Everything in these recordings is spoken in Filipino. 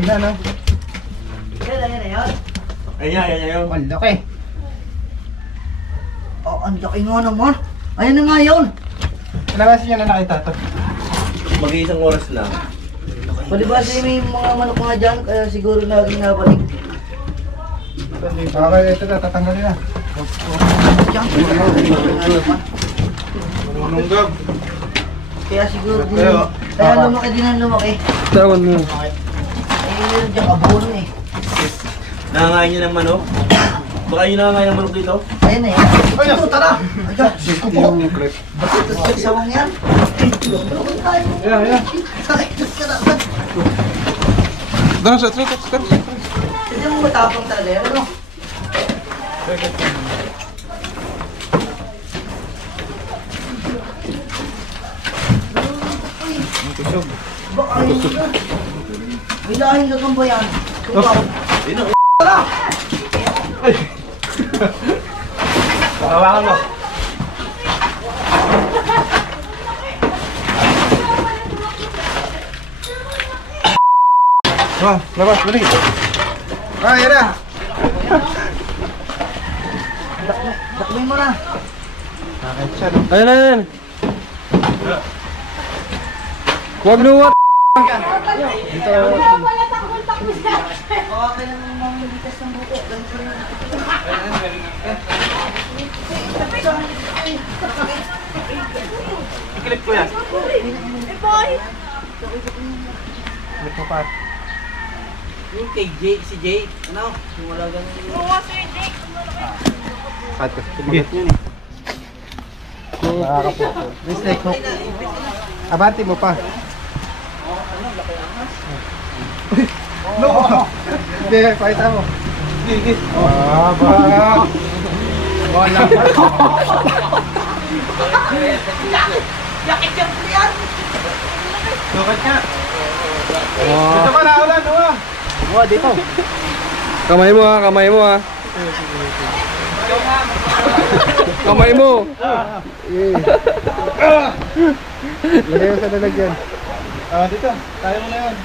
Tingnan no? Yan. Ayan. Ang laki. Oh, ang laki nga naman. Ayun na nga yun. Kalabasin nyo na nakita ito. Mag-iisang oras lang. Palibasa may mga manok mga dyan, kaya siguro laging nabalik. Okay, ito na, tatanggalin na. Diyan, Manunggab. kaya siguro din. Kaya lumaki din ang lumaki. Tawan mo. Ay, meron dyan kabuno eh. Nangangain niya ng manok? Baka yun nangangain ng manok dito? Ayun na yan. Ito, tara! Ayun, Siko po. Yung clip. bakit ito sa sawang yan? Tulungan tayo. Ayan. Sakit ka naman. Dara sa trip. Hindi mo matapang talaga yan, ano? Baka yun yun. May lahing gagamba yan. Tukaw. Tara! Hawakan mo. Labas, balik. Yan na. Dakbay mo na. Nakit siya, no? Ayun. Huwag luwat. Dito. Baka kailangan mamilitas ng buko. Ganito rin. Iklip ko yan. Clip mo pa. Yung kay Jay, si Jay, ano? Yung wala ganun. Cut ko. Tumagat yun eh. Nakakapupo. Mistake hook. Abante mo pa. No! Hindi, pakita mo. Ba! Wala. Yakit yung yan! Sukat ka. Dito ka na ulan, Noah. Noah, dito. Kamay mo ha. Kamay mo. Lagay mo sa lalagyan. Dito. Kaya mo na yun.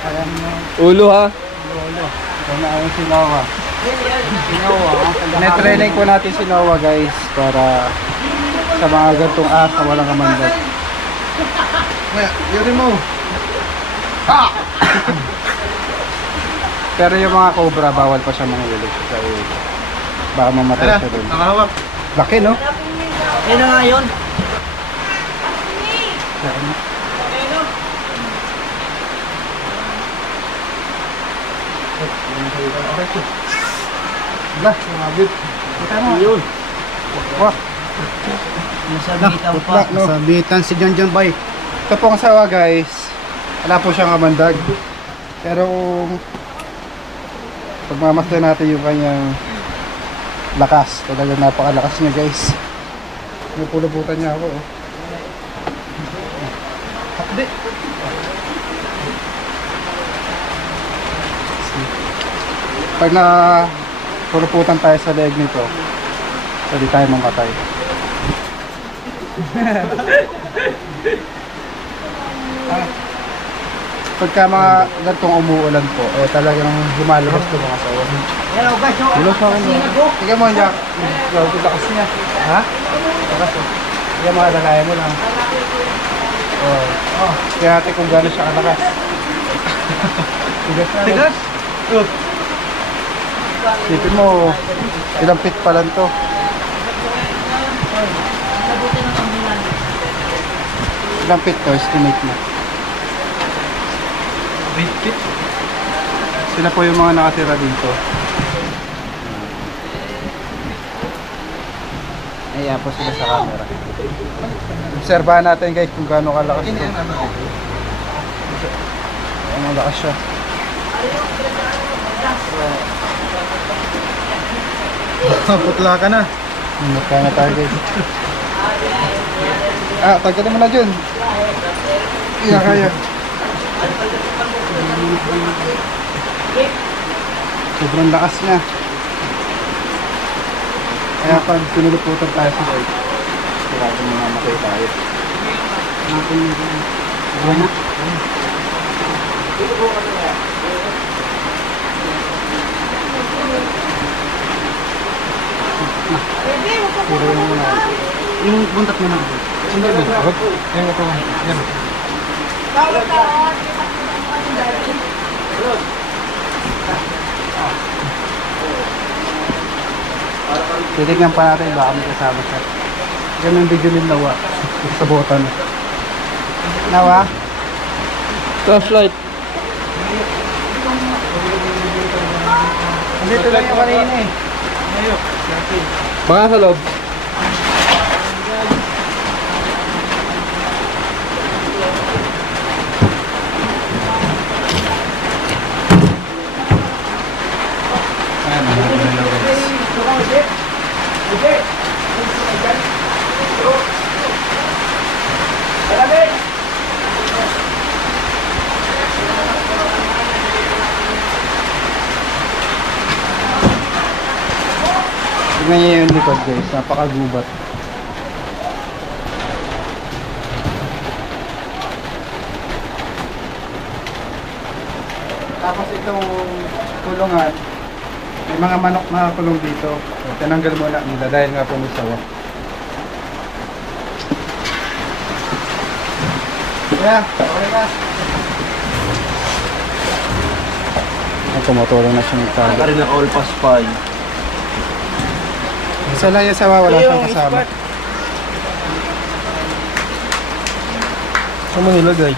Kaya mo na. Ulo ha. Ito na ang si Noah. Netraining po natin si Noah, guys, para sa mga gantong asa walang kamandag. Yuri mo. Pero yung mga cobra, bawal pa siya manghuli. Kasi baka mamatay siya dun. Nakahawak. Laki, no? Ayun na nga yun. Wala, sumabit. Kita mo. Yun. Wah, Nasabitan pa. sabitan si John John Bay. Ito pong asawa, guys. Wala po siyang kamandag. Pero pagmamasdan natin yung kanyang lakas. Talagang napakalakas niya, guys. Napuluputan niya ako, oh. Hapdi. Pag na puluputan tayo sa leg nito, pwede tayo mamatay. Pagka mga gantong umuulan po, talagang lumalabas ito mga sawa. Hello guys, no? Hello sa akin. Tingnan mo, Jack. Yung lakas niya. Ha? Lakas, oh. Tingnan mo, lagayan mo lang. Oh. Kaya natin kung gano'n siya kalakas. Tigas na. Tigas? Tipin mo, ilang feet pa lang to. Ilang feet to, estimate mo. 8 feet? Sila po yung mga nakatira dito. Ayan po sila sa camera. Obserbahan natin guys kung gaano kalakas ito. Ayan, malakas siya. Putla ka na. Putla na tayo guys. Tagkatin mo na dyan. Iya kaya. Sobrang lakas niya. Kaya pag pinuluputan tayo sa guys, sigurado mo mamatay tayo. Puro yung muna. Yung buntat mo na. Hindi ba? Yan ito. Yan. Titignan pa natin baka may kasama siya. Ganun video ni Nawa. Sa botan. Nawa? Flashlight. Andito lang yung kanina eh. Baka sa loob. Ayan, mga guys. Tignan niyo yung likod guys, napakagubat. Tapos itong kulungan, may mga manok na kulong dito. So, tinanggal muna nila dahil nga pumisawa. Yeah, okay na. Ay, tumutulong na siya ng Saka tayo. rin ang all pass pa yun. Isa lang yung sawa, wala siyang kasama. Saan mo nilagay?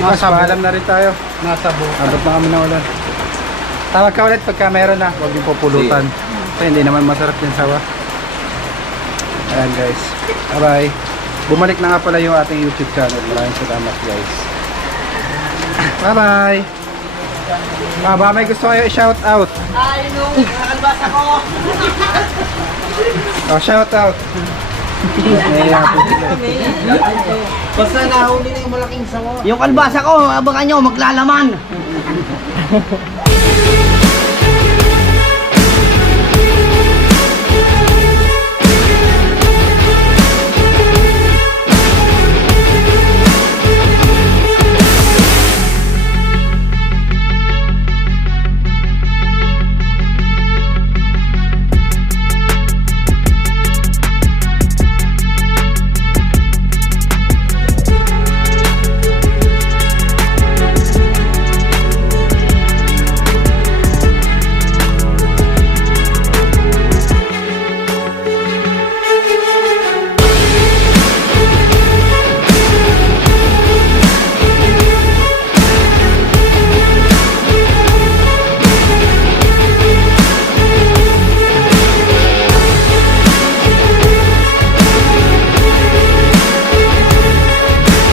Nasa paalam na rin tayo. Nasa buka. Abot na kami na ulan. Tawag ka ulit pagka meron na. Huwag yung pupulutan. Kasi hindi naman masarap yung sawa. Ayan guys. Bye bye. Bumalik na nga pala yung ating YouTube channel. Maraming salamat guys. Bye bye. Baba, may gusto kayo i-shout out. Ay, nung nakalbasa ko. Oh, shout out. Naiya po sila. Basta nahuli na yung malaking sawa. Yung kalbasa ko, abangan nyo, maglalaman.